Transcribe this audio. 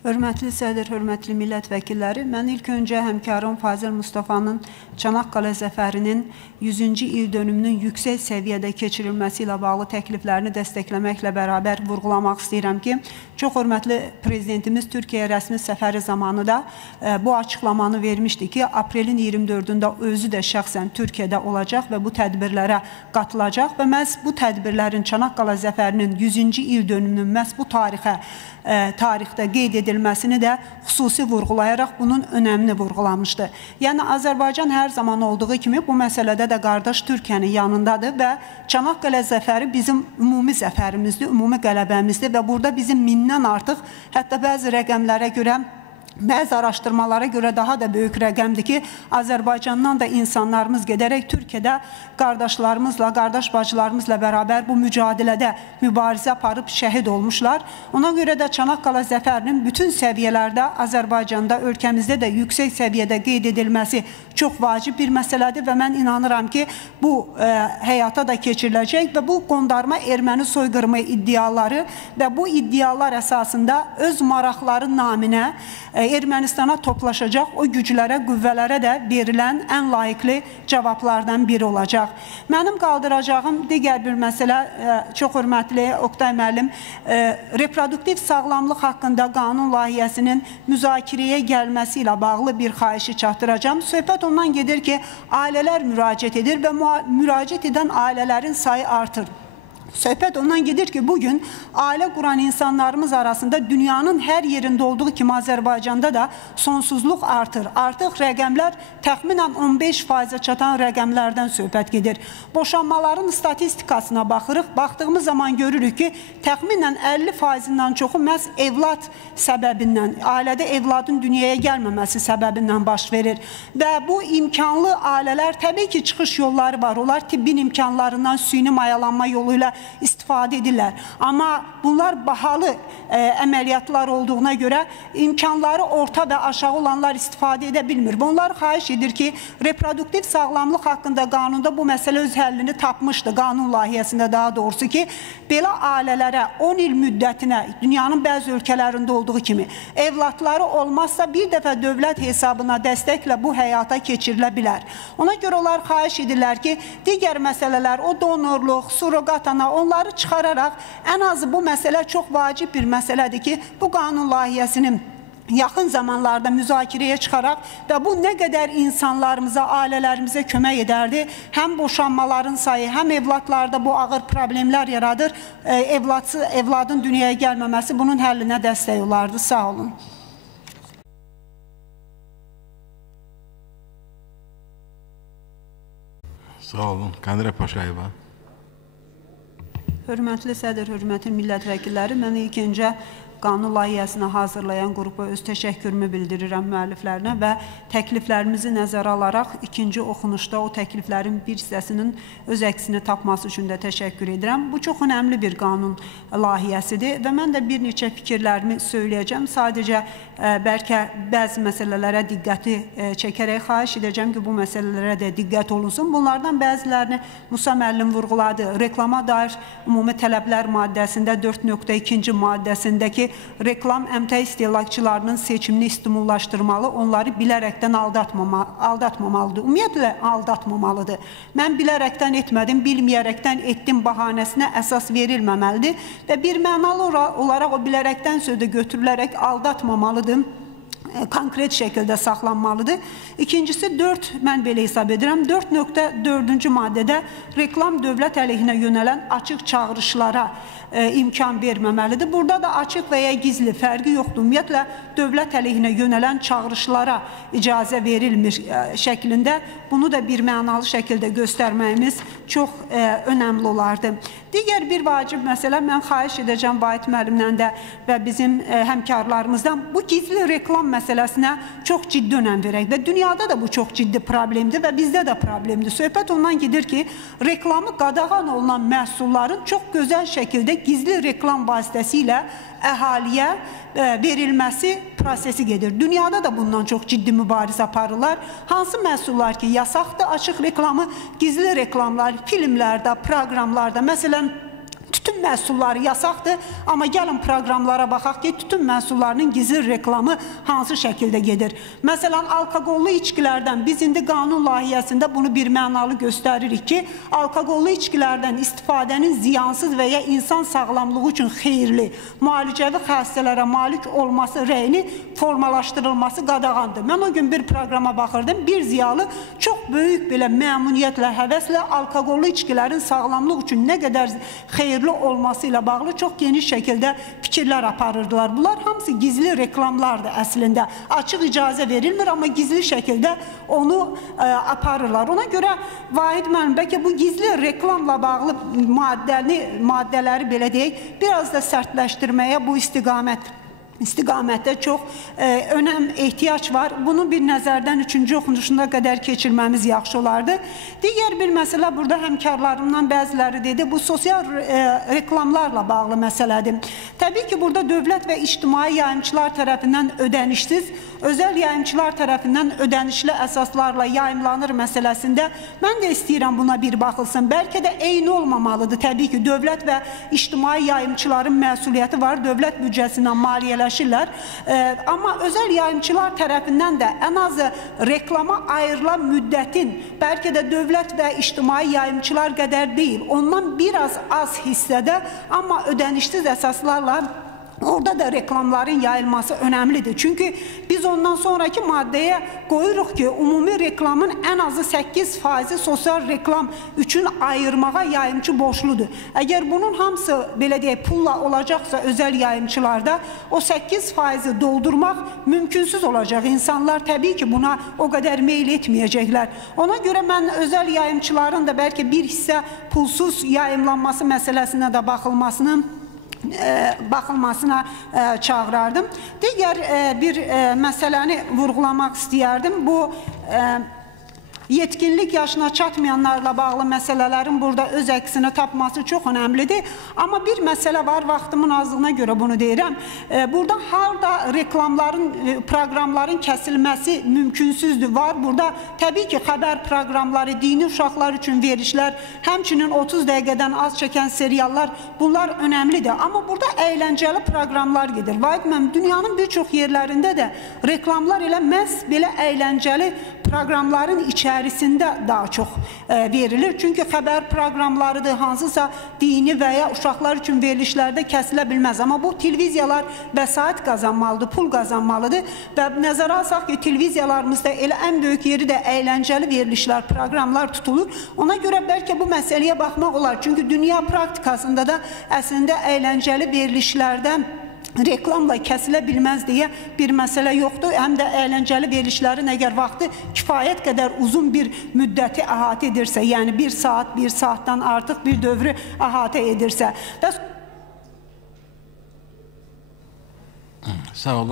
Hörmətli sədr, hörmətli millət vəkilləri, mən ilk öncə həmkarım Fazil Mustafanın Çanaqqale zəfərinin 100-cü il dönümünün yüksək səviyyədə keçirilməsi ilə bağlı təkliflərini dəstəkləməklə bərabər vurğulamaq istəyirəm ki, çox hörmətli prezidentimiz Türkiyə rəsmi səfəri zamanı da bu açıqlamanı vermişdi ki, aprelin 24-də özü də şəxsən Türkiyədə olacaq və bu tədbirlərə qatılacaq və məhz bu tədbirlərin Çanaqqale zəfərinin 100-cü il dönümünün məhz bu tarixdə qeyd edilməsini də xüsusi vurğulayaraq bunun önəmini vurğulamışdı. Yəni, Azərbaycan hər zaman olduğu kimi bu məsələdə də qardaş Türkiyənin yanındadır və Çanaqqale zəfəri bizim ümumi zəfərimizdir, ümumi qələbəmizdir və burada bizim 1000-dən artıq, hətta bəzi rəqəmlərə görə, bəzi araşdırmalara görə daha da böyük rəqəmdir ki, Azərbaycandan da insanlarımız gedərək Türkiyədə qardaşlarımızla, qardaş bacılarımızla bərabər bu mücadilədə mübarizə aparıb şəhid olmuşlar. Ona görə də Çanaqqale zəfərinin bütün səviyyələrdə Azərbaycanda, ölkəmizdə də yüksək səviyyədə qeyd edilməsi çox vacib bir məsələdir və mən inanıram ki, bu həyata da keçiriləcək və bu qondarma erməni soyqırımı iddiaları və bu iddialar əsasında öz maraqları naminə Ermənistana toplaşacaq o güclərə, qüvvələrə də verilən ən layiqli cavablardan biri olacaq. Mənim qaldıracağım digər bir məsələ, çox hörmətli Oqtay müəllim, reproduktiv sağlamlıq haqqında qanun layihəsinin müzakirəyə gəlməsi ilə bağlı bir xahişi çatdıracağım. Söhbət ondan gedir ki, ailələr müraciət edir və müraciət edən ailələrin sayı artır. Söhbət ondan gedir ki, bugün ailə quran insanlarımız arasında dünyanın hər yerində olduğu kimi Azərbaycanda da sonsuzluq artır. Artıq rəqəmlər təxminən 15%-ə çatan rəqəmlərdən söhbət gedir. Boşanmaların statistikasına baxırıq. Baxdığımız zaman görürük ki, təxminən 50%-dən çoxu məhz evlad səbəbindən, ailədə evladın dünyaya gəlməməsi səbəbindən baş verir. Və bu imkanlı ailələr, təbii ki, çıxış yolları var. Onlar tibbin imkanlarından süni mayalanma yoluyla istifadə edirlər. Amma bunlar bahalı əməliyyatlar olduğuna görə imkanları orta və aşağı olanlar istifadə edə bilmir. Bunlar xahiş edir ki, reproduktiv sağlamlıq haqqında qanunda bu məsələ öz həllini tapmışdı, qanun layihəsində daha doğrusu ki, belə ailələrə 10 il müddətinə dünyanın bəzi ölkələrində olduğu kimi evladları olmazsa bir dəfə dövlət hesabına dəstəklə bu həyata keçirilə bilər. Ona görə onlar xahiş edirlər ki, digər məsələlər, o donorluq, surrogat ana, onları çıxararaq ən azı bu məsələ çox vacib bir məsələdir ki, bu qanun layihəsinin yaxın zamanlarda müzakirəyə çıxaraq və bu nə qədər insanlarımıza, ailələrimizə kömək edərdi. Həm boşanmaların sayı, həm evladlarda bu ağır problemlər yaradır. Evladın dünyaya gəlməməsi bunun həllinə dəstək olardı. Sağ olun. Sağ olun. Qandirə Paşayeva. Hörmətli sədr, hörmətli millət vəkilləri, mən ilk öncə qanun layihəsini hazırlayan qrupa öz təşəkkürümü bildirirəm müəlliflərinə və təkliflərimizi nəzərə alaraq ikinci oxunuşda o təkliflərin bir hissəsinin öz əksini tapması üçün də təşəkkür edirəm. Bu çox önəmli bir qanun layihəsidir və mən də bir neçə fikirlərimi söyləyəcəm. Sadəcə bəlkə bəzi məsələlərə diqqəti çəkərək xahiş edəcəm ki, bu məsələlərə də diqqət olunsun. Bunlardan bəzilərini Musa müəllim vurğuladı. Reklama dair ümumi tələblər maddəsində 4.2-ci maddəsindəki reklam əmtəy istehlakçılarının seçimini stimullaşdırmalı, onları bilərəkdən aldatmamalıdır. Ümumiyyətlə aldatmamalıdır. Mən bilərəkdən etmədim, bilməyərəkdən etdim bahanəsinə əsas verilməməlidir və bir mənalı olaraq o bilərəkdən sözü götürülərək aldatmamalıdır. Konkret şəkildə saxlanmalıdır. İkincisi, mən belə hesab edirəm, 4.4-cü maddədə reklam dövlət əleyhinə yönələn açıq çağırışlara imkan verməməlidir. Burada da açıq və ya gizli fərqi yoxdur. Ümumiyyətlə, dövlət əleyhinə yönələn çağırışlara icazə verilmir şəklində. Bunu da bir mənalı şəkildə göstərməyimiz çox önəmli olardı. Digər bir vacib məsələ, mən xahiş edəcəm Vahid müəllimdən də və bizim həmkarlarımızdan bu gizli reklam məsələsinə çox ciddi önəm verək və dünyada da bu çox ciddi problemdir və bizdə də problemdir. Söhbət ondan gedir ki, reklamı qadağan olunan məhsulların çox gözəl şəkildə gizli reklam vasitəsilə əhaliyə verilməsi prosesi gedir. Dünyada da bundan çox ciddi mübarizə aparırlar. Hansı məhsullar ki, yasaqdır açıq reklamı, gizli reklamlar, filmlərdə, proqramlarda, məsələn, tütün tütün məhsulları yasaqdır, amma gəlin proqramlara baxaq ki, tütün məhsullarının gizli reklamı hansı şəkildə gedir. Məsələn, alkoqollu içkilərdən biz indi qanun layihəsində bunu bir mənalı göstəririk ki, alkoqollu içkilərdən istifadənin ziyansız və ya insan sağlamlığı üçün xeyirli, müalicəvi xəstələrə malik olması rəyini formalaşdırılması qadağandır. Mən o gün bir proqrama baxırdım, bir ziyalı çox böyük belə məmnuniyyətlə, həvəslə alkoqollu içkilərin sağlamlıq üçün nə qədər xeyirli olması ilə bağlı çox geniş şəkildə fikirlər aparırdılar. Bunlar hamısı gizli reklamlardır əslində. Açıq icazə verilmir, amma gizli şəkildə onu aparırlar. Ona görə Vahid müəllim, bəlkə bu gizli reklamla bağlı maddələri belə deyək, biraz da sərtləşdirməyə bu istiqamətdə çox önəm, ehtiyac var. Bunu bir nəzərdən 3-cü oxunuşuna qədər keçirməmiz yaxşı olardı. Digər bir məsələ, burada həmkarlarımdan bəziləri dedi, bu sosial reklamlarla bağlı məsələdir. Təbii ki, burada dövlət və ictimai yayımçılar tərəfindən ödənişsiz, özəl yayımçılar tərəfindən ödənişli əsaslarla yayımlanır məsələsində mən də istəyirəm buna bir baxılsın. Bəlkə də eyni olmamalıdır. Təbii ki, dövlət və ictimai yayımçıların məsuliyyəti var, dövlət büdcəsindən maliyyələşirlər. Amma özəl yayımçılar tərəfindən də ən azı reklama ayrılan müddətin bəlkə də dövlət və ictimai yayımçılar qədər deyil, ondan biraz az hissədə, amma ödənişsiz əsaslarla orada da reklamların yayılması önəmlidir. Çünki biz ondan sonraki maddəyə qoyuruq ki, ümumi reklamın ən azı 8% sosial reklam üçün ayırmağa yayımçı borçludur. Əgər bunun hamısı belə deyək pulla olacaqsa özəl yayımçılarda o 8% doldurmaq mümkünsüz olacaq. İnsanlar təbii ki, buna o qədər meyil etməyəcəklər. Ona görə mən özəl yayımçıların da bəlkə bir hissə pulsuz yayımlanması məsələsinə də baxılmasına çağırardım. Digər bir məsələni vurğulamaq istəyərdim. Bu yetkinlik yaşına çatmayanlarla bağlı məsələlərin burada öz əksini tapması çox önəmlidir. Amma bir məsələ var, vaxtımın azlığına görə bunu deyirəm. Burada harda reklamların, proqramların kəsilməsi mümkünsüzdür. Var burada təbii ki, xəbər proqramları, dini uşaqlar üçün verişlər, həmçinin 30 dəqiqədən az çəkən seriallar, bunlar önəmlidir. Amma burada əyləncəli proqramlar gedir. Vahid müəllim, dünyanın bir çox yerlərində də reklamlar elə məhz belə əyləncəli proqramların içərisində daha çox verilir. Çünki xəbər proqramlarıdır, hansısa dini və ya uşaqlar üçün verilişlərdə kəsilə bilməz. Amma bu televiziyalar vəsait qazanmalıdır, pul qazanmalıdır və nəzərə alsaq ki, televiziyalarımızda elə ən böyük yeri də əyləncəli verilişlər, proqramlar tutulur. Ona görə bəlkə bu məsələyə baxmaq olar. Çünki dünya praktikasında da əslində əyləncəli verilişlərdən reklamla kəsilə bilməz deyə bir məsələ yoxdur. Həm də əyləncəli verilişlərin əgər vaxtı kifayət qədər uzun bir müddəti əhatə edirsə, yəni bir saatdan artıq bir dövrü əhatə edirsə. Sağ olun.